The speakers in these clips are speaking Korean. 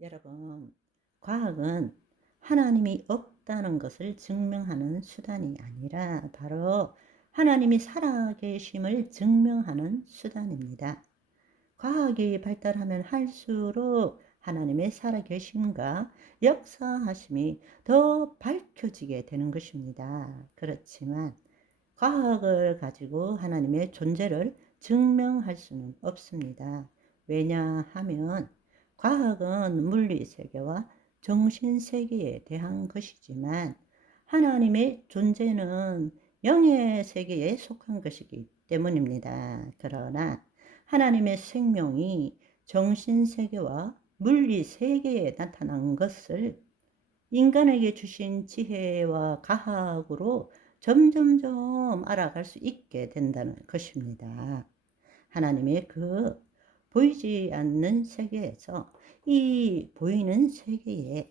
여러분, 과학은 하나님이 없다는 것을 증명하는 수단이 아니라 바로 하나님이 살아계심을 증명하는 수단입니다. 과학이 발달하면 할수록 하나님의 살아계심과 역사하심이 더 밝혀지게 되는 것입니다. 그렇지만 과학을 가지고 하나님의 존재를 증명할 수는 없습니다. 왜냐하면 과학은 물리세계와 정신세계에 대한 것이지만 하나님의 존재는 영의 세계에 속한 것이기 때문입니다. 그러나 하나님의 생명이 정신세계와 물리세계에 나타난 것을 인간에게 주신 지혜와 가학으로 점점점 알아갈 수 있게 된다는 것입니다. 하나님의 그 보이지 않는 세계에서 이 보이는 세계에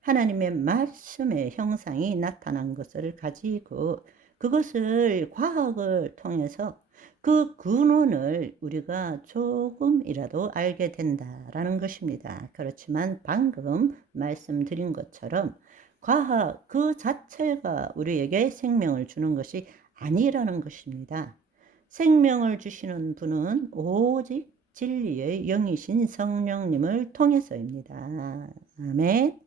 하나님의 말씀의 형상이 나타난 것을 가지고 그것을 과학을 통해서 그 근원을 우리가 조금이라도 알게 된다라는 것입니다. 그렇지만 방금 말씀드린 것처럼 과학 그 자체가 우리에게 생명을 주는 것이 아니라는 것입니다. 생명을 주시는 분은 오직 진리의 영이신 성령님을 통해서입니다. 아멘.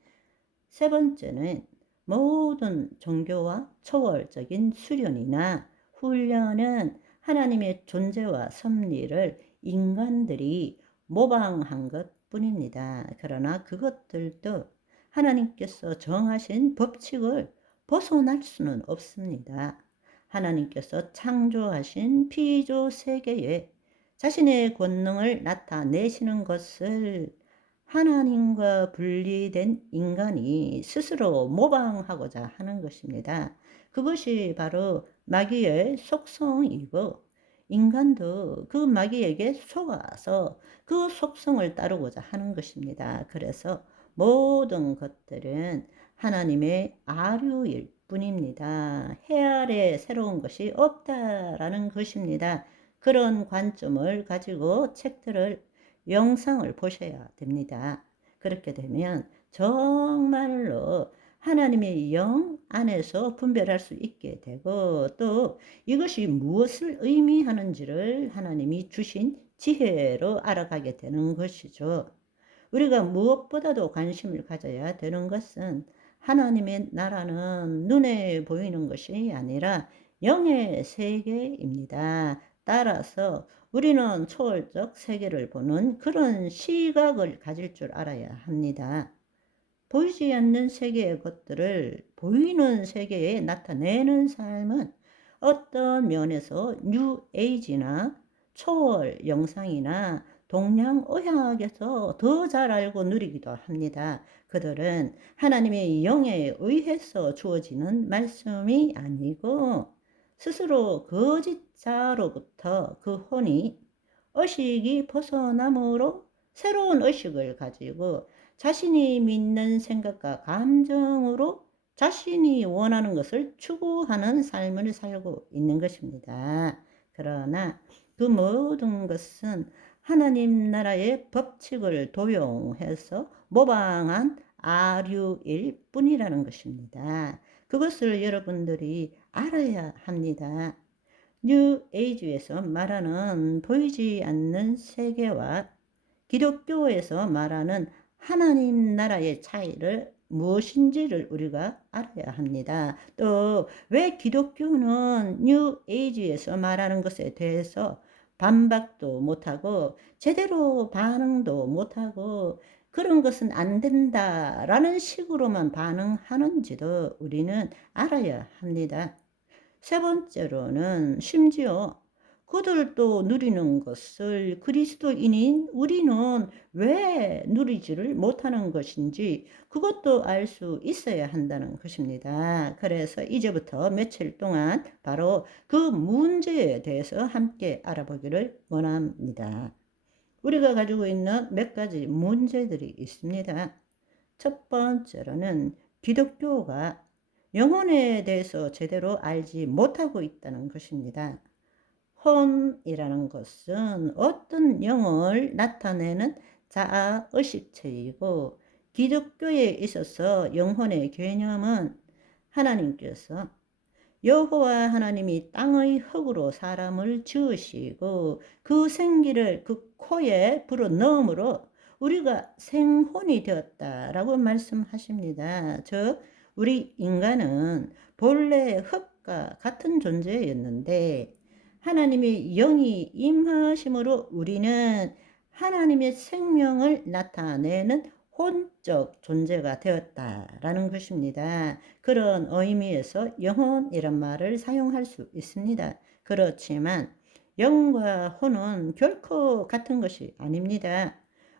세 번째는 모든 종교와 초월적인 수련이나 훈련은 하나님의 존재와 섭리를 인간들이 모방한 것 뿐입니다. 그러나 그것들도 하나님께서 정하신 법칙을 벗어날 수는 없습니다. 하나님께서 창조하신 피조 세계에 자신의 권능을 나타내시는 것을 하나님과 분리된 인간이 스스로 모방하고자 하는 것입니다. 그것이 바로 마귀의 속성이고 인간도 그 마귀에게 속아서 그 속성을 따르고자 하는 것입니다. 그래서 모든 것들은 하나님의 아류일 뿐입니다. 해 아래 새로운 것이 없다라는 것입니다. 그런 관점을 가지고 책들을 영상을 보셔야 됩니다. 그렇게 되면 정말로 하나님의 영 안에서 분별할 수 있게 되고 또 이것이 무엇을 의미하는지를 하나님이 주신 지혜로 알아가게 되는 것이죠. 우리가 무엇보다도 관심을 가져야 되는 것은 하나님의 나라는 눈에 보이는 것이 아니라 영의 세계입니다. 따라서 우리는 초월적 세계를 보는 그런 시각을 가질 줄 알아야 합니다. 보이지 않는 세계의 것들을 보이는 세계에 나타내는 삶은 어떤 면에서 뉴 에이지나 초월 영상이나 동양 의학에서 더 잘 알고 누리기도 합니다. 그들은 하나님의 영에 의해서 주어지는 말씀이 아니고 스스로 거짓자로부터 그 혼이 의식이 벗어남으로 새로운 의식을 가지고 자신이 믿는 생각과 감정으로 자신이 원하는 것을 추구하는 삶을 살고 있는 것입니다. 그러나 그 모든 것은 하나님 나라의 법칙을 도용해서 모방한 아류일 뿐이라는 것입니다. 그것을 여러분들이 알아야 합니다. 뉴 에이지에서 말하는 보이지 않는 세계와 기독교에서 말하는 하나님 나라의 차이를 무엇인지를 우리가 알아야 합니다. 또 왜 기독교는 뉴 에이지에서 말하는 것에 대해서 반박도 못하고 제대로 반응도 못하고 그런 것은 안 된다라는 식으로만 반응하는지도 우리는 알아야 합니다. 세 번째로는 심지어 그들도 누리는 것을 그리스도인인 우리는 왜 누리지를 못하는 것인지 그것도 알 수 있어야 한다는 것입니다. 그래서 이제부터 며칠 동안 바로 그 문제에 대해서 함께 알아보기를 원합니다. 우리가 가지고 있는 몇 가지 문제들이 있습니다. 첫 번째로는 기독교가 영혼에 대해서 제대로 알지 못하고 있다는 것입니다. 혼이라는 것은 어떤 영을 나타내는 자아 의식체이고, 기독교에 있어서 영혼의 개념은 하나님께서 여호와 하나님이 땅의 흙으로 사람을 지으시고 그 생기를 그 코에 불어넣음으로 우리가 생혼이 되었다라고 말씀하십니다. 즉 우리 인간은 본래 흙과 같은 존재였는데 하나님의 영이 임하심으로 우리는 하나님의 생명을 나타내는 혼적 존재가 되었다라는 것입니다. 그런 의미에서 영혼이란 말을 사용할 수 있습니다. 그렇지만 영과 혼은 결코 같은 것이 아닙니다.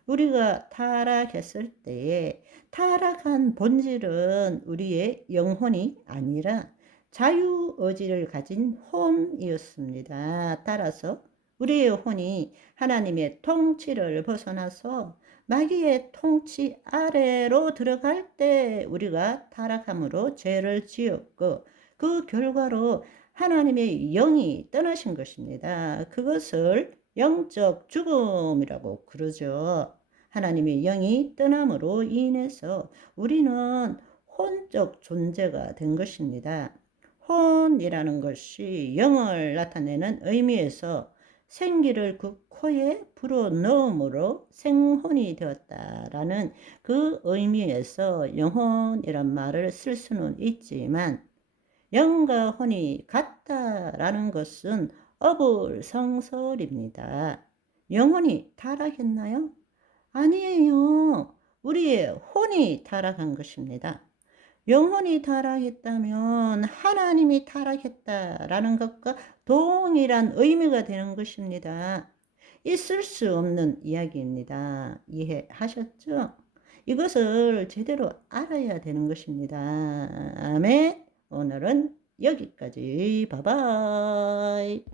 우리가 타락했을 때에 타락한 본질은 우리의 영혼이 아니라 자유의지를 가진 혼이었습니다. 따라서 우리의 혼이 하나님의 통치를 벗어나서 마귀의 통치 아래로 들어갈 때 우리가 타락함으로 죄를 지었고 그 결과로 하나님의 영이 떠나신 것입니다. 그것을 영적 죽음이라고 그러죠. 하나님의 영이 떠남으로 인해서 우리는 혼적 존재가 된 것입니다. 혼이라는 것이 영을 나타내는 의미에서 생기를 그 코에 불어넣음으로 생혼이 되었다라는 그 의미에서 영혼이란 말을 쓸 수는 있지만 영과 혼이 같다라는 것은 어불성설입니다. 영혼이 타락했나요? 아니에요. 우리의 혼이 타락한 것입니다. 영혼이 타락했다면 하나님이 타락했다라는 것과 동일한 의미가 되는 것입니다. 있을 수 없는 이야기입니다. 이해하셨죠? 이것을 제대로 알아야 되는 것입니다. 아멘. 오늘은 여기까지. 바이바이.